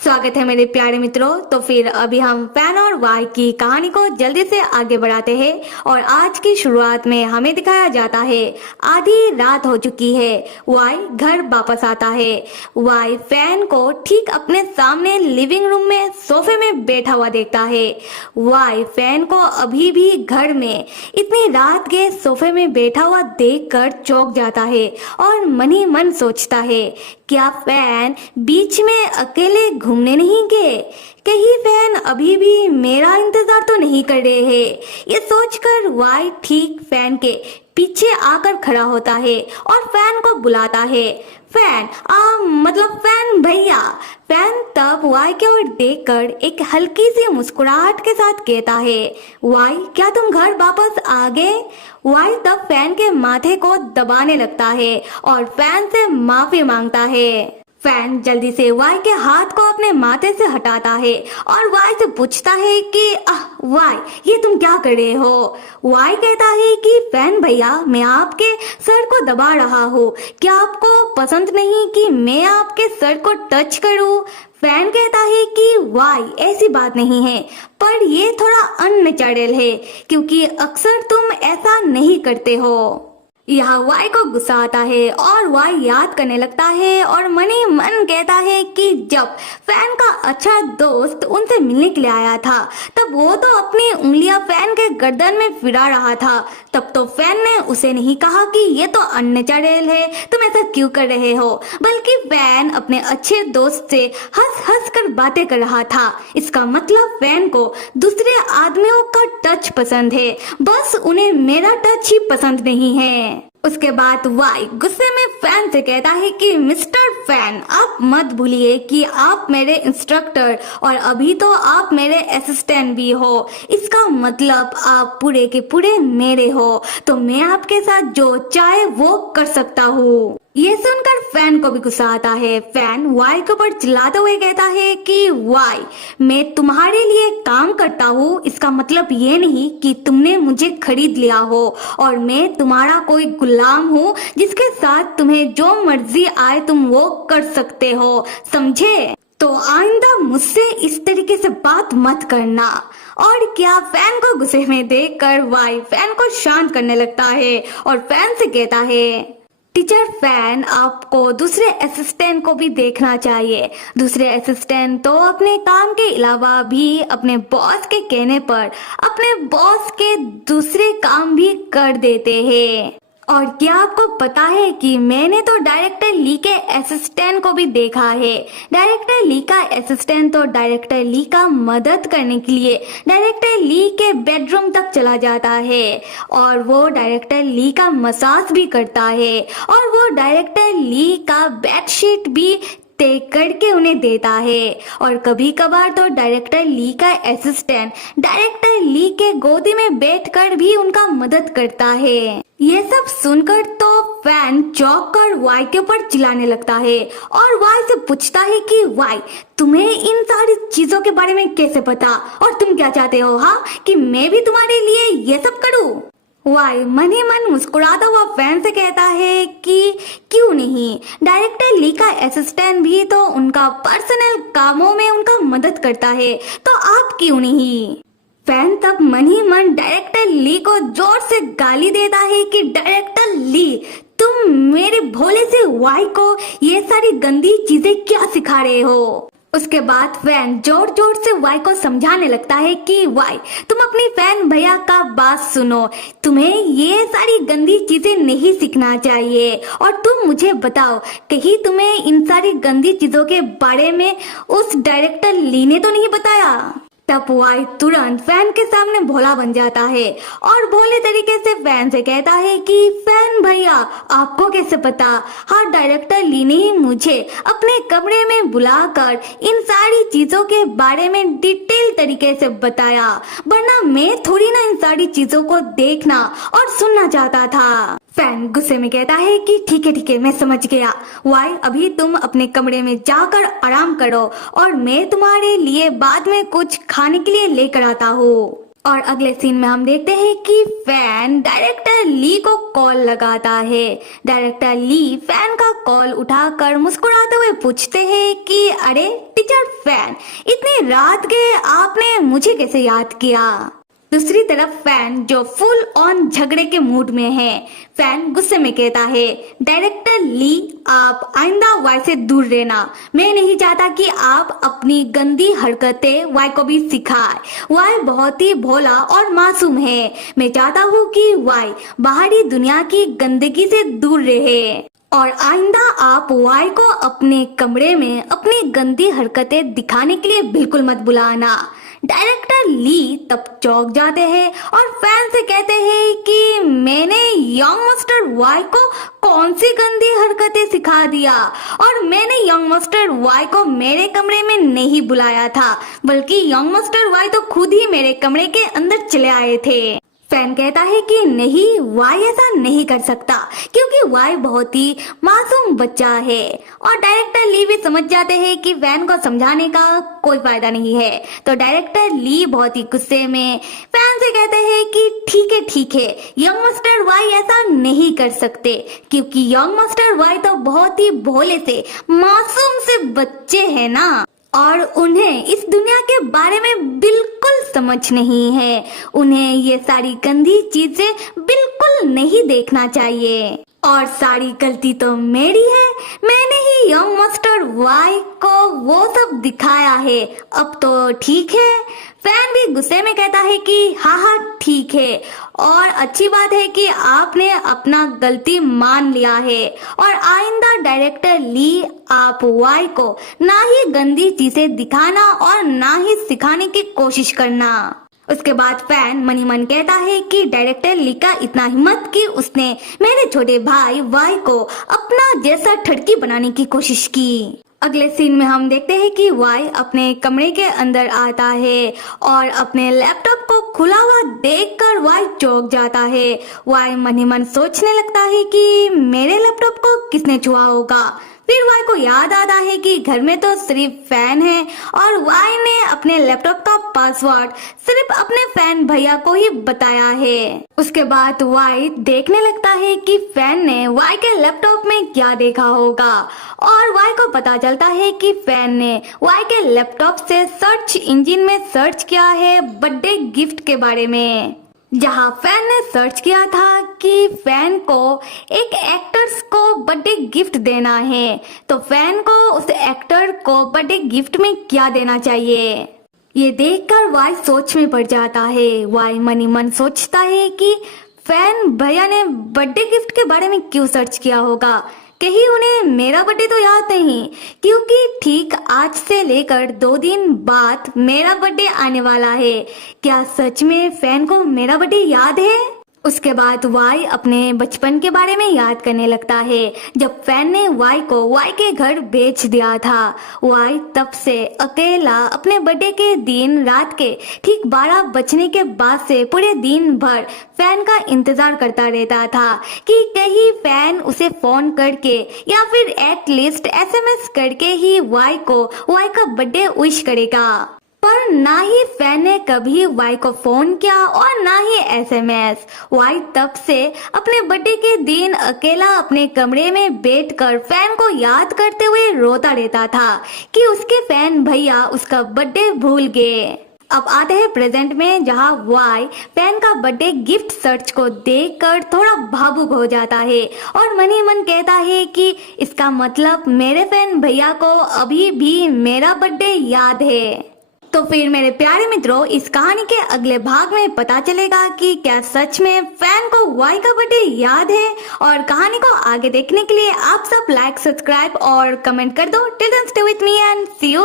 स्वागत है मेरे प्यारे मित्रों। तो फिर अभी हम फैन और वाई की कहानी को जल्दी से आगे बढ़ाते हैं और आज की शुरुआत में हमें दिखाया जाता है आधी रात हो चुकी है। वाई घर वापस आता है। वाई फैन को ठीक अपने सामने लिविंग रूम में सोफे में बैठा हुआ देखता है। वाई फैन को अभी भी घर में इतनी रात के सोफे में बैठा हुआ देखकर चौंक जाता है और मन ही मन सोचता है, क्या फैन बीच में अकेले घूमने नहीं गए? कहीं फैन अभी भी मेरा इंतजार तो नहीं कर रहे हैं? ये सोचकर वाई ठीक फैन के पीछे आकर खड़ा होता है और फैन को बुलाता है। फैन मतलब फैन भैया। फैन तब वाई की ओर देखकर एक हल्की सी मुस्कुराहट के साथ कहता है, वाई क्या तुम घर वापस आ गए? वाई तब फैन के माथे को दबाने लगता है और फैन से माफी मांगता है। फैन जल्दी से वाई के हाथ को अपने माथे से हटाता है और वाई से पूछता है कि वाई ये तुम क्या कर रहे हो? वाई कहता है कि फैन भैया मैं आपके सर को दबा रहा हूँ, क्या आपको पसंद नहीं कि मैं आपके सर को टच करूँ? फैन कहता है कि वाई ऐसी बात नहीं है, पर ये थोड़ा अननेचुरल है क्योंकि अक्सर तुम ऐसा नहीं करते हो। यहाँ वाई को गुस्सा आता है और वाई याद करने लगता है और मन ही मन कहता है कि जब फैन का अच्छा दोस्त उनसे मिलने के लिए आया था तब वो तो अपनी उंगलियां फैन के गर्दन में फिरा रहा था। तब तो फैन ने उसे नहीं कहा कि ये तो अननेचुरल है, तुम ऐसा क्यों कर रहे हो, बल्कि फैन अपने अच्छे दोस्त से हंस हंस कर बातें कर रहा था। इसका मतलब फैन को दूसरे आदमियों का टच पसंद है, बस उन्हें मेरा टच ही पसंद नहीं है। उसके बाद वाई गुस्से में फैन से कहता है कि मिस्टर फैन आप मत भूलिए कि आप मेरे इंस्ट्रक्टर और अभी तो आप मेरे असिस्टेंट भी हो। इसका मतलब आप पूरे के पूरे मेरे हो, तो मैं आपके साथ जो चाहे वो कर सकता हूँ। ये सुनकर फैन को भी गुस्सा आता है। फैन वाई के ऊपर चिल्लाते हुए कहता है कि वाई मैं तुम्हारे लिए काम करता हूँ, इसका मतलब ये नहीं कि तुमने मुझे खरीद लिया हो और मैं तुम्हारा कोई गुलाम हूँ जिसके साथ तुम्हें जो मर्जी आए तुम वो कर सकते हो, समझे? तो आइंदा मुझसे इस तरीके से बात मत करना। और क्या फैन को गुस्से में देखकर वाई फैन को शांत करने लगता है और फैन से कहता है, टीचर फैन आपको दूसरे असिस्टेंट को भी देखना चाहिए। दूसरे असिस्टेंट तो अपने काम के अलावा भी अपने बॉस के कहने पर अपने बॉस के दूसरे काम भी कर देते हैं। और क्या आपको पता है कि मैंने तो डायरेक्टर ली के असिस्टेंट को भी देखा है। डायरेक्टर ली का असिस्टेंट तो डायरेक्टर ली का मदद करने के लिए डायरेक्टर ली के बेडरूम तक चला जाता है और वो डायरेक्टर ली का मसाज भी करता है और वो डायरेक्टर ली का बेडशीट भी तय करके उन्हें देता है। और कभी कभार तो डायरेक्टर ली का असिस्टेंट डायरेक्टर ली के गोदी में बैठकर भी उनका मदद करता है। ये सब सुनकर तो फैन चौंक कर वाई के ऊपर चिल्लाने लगता है और वाई से पूछता है कि वाई तुम्हें इन सारी चीजों के बारे में कैसे पता और तुम क्या चाहते हो, हाँ कि मैं भी तुम्हारे लिए ये सब करूँ? वाई मन ही मन मुस्कुराता हुआ फैन से कहता है कि क्यों नहीं, डायरेक्टर ली का असिस्टेंट भी तो उनका पर्सनल कामों में उनका मदद करता है, तो आप क्यों नहीं? फैन तब मन ही मन डायरेक्टर ली को जोर से गाली देता है कि डायरेक्टर ली तुम मेरे भोले से वाई को ये सारी गंदी चीजें क्या सिखा रहे हो? उसके बाद फैन जोर जोर से वाई को समझाने लगता है कि वाई तुम अपनी फैन भैया का बात सुनो, तुम्हें ये सारी गंदी चीजें नहीं सीखना चाहिए और तुम मुझे बताओ कहीं तुम्हें इन सारी गंदी चीजों के बारे में उस डायरेक्टर ली ने तो नहीं बताया? तब वाई तुरंत फैन के सामने भोला बन जाता है और भोले तरीके से फैन से कहता है कि फैन भैया आपको कैसे पता? हाँ डायरेक्टर ली ने ही मुझे अपने कमरे में बुलाकर इन सारी चीजों के बारे में डिटेल तरीके से बताया, वरना मैं थोड़ी ना इन सारी चीजों को देखना और सुनना चाहता था। फैन गुस्से में कहता है कि ठीक है मैं समझ गया। वाई अभी तुम अपने कमरे में जाकर आराम करो और मैं तुम्हारे लिए बाद में कुछ खाने के लिए लेकर आता हूँ। और अगले सीन में हम देखते हैं कि फैन डायरेक्टर ली को कॉल लगाता है। डायरेक्टर ली फैन का कॉल उठाकर मुस्कुराते हुए पूछते हैं कि अरे टीचर फैन, इतनी रात के आपने मुझे कैसे याद किया। दूसरी तरफ फैन जो फुल ऑन झगड़े के मूड में है, फैन गुस्से में कहता है डायरेक्टर ली, आप आइंदा वाई से दूर रहना। मैं नहीं चाहता कि आप अपनी गंदी हरकतें वाई को भी सिखाए। वाई बहुत ही भोला और मासूम है। मैं चाहता हूँ कि वाई बाहरी दुनिया की गंदगी से दूर रहे और आइंदा आप वाई को अपने कमरे में अपनी गंदी हरकतें दिखाने के लिए बिल्कुल मत बुलाना। डायरेक्टर ली तब चौंक जाते हैं और फैन से कहते हैं कि मैंने यंग मास्टर वाई को कौन सी गंदी हरकतें सिखा दिया, और मैंने यंग मास्टर वाई को मेरे कमरे में नहीं बुलाया था, बल्कि यंग मास्टर वाई तो खुद ही मेरे कमरे के अंदर चले आए थे। फैन कहता है कि नहीं, वाई ऐसा नहीं कर सकता क्योंकि वाई बहुत ही मासूम बच्चा है। और डायरेक्टर ली भी समझ जाते हैं कि फैन को समझाने का कोई फायदा नहीं है। तो डायरेक्टर ली बहुत ही गुस्से में फैन से कहते हैं कि ठीक है, यंग मास्टर वाई ऐसा नहीं कर सकते क्योंकि यंग मास्टर वाई तो बहुत ही भोले से मासूम से बच्चे हैं ना, और उन्हें इस दुनिया के बारे में बिल्कुल समझ नहीं है। उन्हें ये सारी गंदी चीजें बिल्कुल नहीं देखना चाहिए और सारी गलती तो मेरी है। मैंने ही यंग मास्टर वाई को वो सब दिखाया है। अब तो ठीक है। फैन भी गुस्से में कहता है कि हाँ ठीक है, और अच्छी बात है कि आपने अपना गलती मान लिया है, और आइंदा डायरेक्टर ली आप वाई को ना ही गंदी चीजें दिखाना और ना ही सिखाने की कोशिश करना। उसके बाद फैन मनी मन कहता है कि डायरेक्टर ली का इतना हिम्मत कि उसने मेरे छोटे भाई वाई को अपना जैसा ठड़की बनाने की कोशिश की। अगले सीन में हम देखते हैं कि वाई अपने कमरे के अंदर आता है और अपने लैपटॉप को खुला हुआ देखकर वाई चौंक जाता है। वाई मन ही मन सोचने लगता है कि मेरे लैपटॉप को किसने छुआ होगा। फिर वाई को याद आता है कि घर में तो सिर्फ फैन है और वाई ने अपने लैपटॉप का पासवर्ड सिर्फ अपने फैन भैया को ही बताया है। उसके बाद वाई देखने लगता है कि फैन ने वाई के लैपटॉप में क्या देखा होगा, और वाई को पता चलता है कि फैन ने वाई के लैपटॉप से सर्च इंजन में सर्च किया है बर्थडे गिफ्ट के बारे में, जहां फैन ने सर्च किया था कि फैन को एक एक्टर्स को बर्थडे गिफ्ट देना है। तो फैन को उस एक्टर को बर्थडे गिफ्ट में क्या देना चाहिए, ये देखकर वाई सोच में पड़ जाता है। वाई मन ही मन सोचता है कि फैन भैया ने बर्थडे गिफ्ट के बारे में क्यों सर्च किया होगा, कहीं उन्हें मेरा बर्थडे तो याद नहीं, क्योंकि ठीक आज से लेकर 2 दिन बाद मेरा बर्थडे आने वाला है। क्या सच में फैन को मेरा बर्थडे याद है? उसके बाद वाई अपने बचपन के बारे में याद करने लगता है, जब फैन ने वाई को वाई के घर भेज दिया था। वाई तब से अकेला अपने बर्थडे के दिन रात के ठीक 12 बजने के बाद से पूरे दिन भर फैन का इंतजार करता रहता था कि कहीं फैन उसे फोन करके या फिर एटलीस्ट SMS करके ही वाई का बर्थडे विश करेगा। पर ना ही फैन ने कभी वाई को फोन किया और ना ही SMS। वाई तब से अपने बर्थडे के दिन अकेला अपने कमरे में बैठकर फैन को याद करते हुए रोता रहता था कि उसके फैन भैया उसका बर्थडे भूल गए। अब आते हैं प्रेजेंट में, जहां वाई फैन का बर्थडे गिफ्ट सर्च को देखकर थोड़ा भावुक हो जाता है और मन ही मन कहता है कि इसका मतलब मेरे फैन भैया को अभी भी मेरा बर्थडे याद है। तो फिर मेरे प्यारे मित्रों, इस कहानी के अगले भाग में पता चलेगा कि क्या सच में फैन को वाई का बर्थडे याद है। और कहानी को आगे देखने के लिए आप सब लाइक, सब्सक्राइब और कमेंट कर दो। Till then stay with me and see you.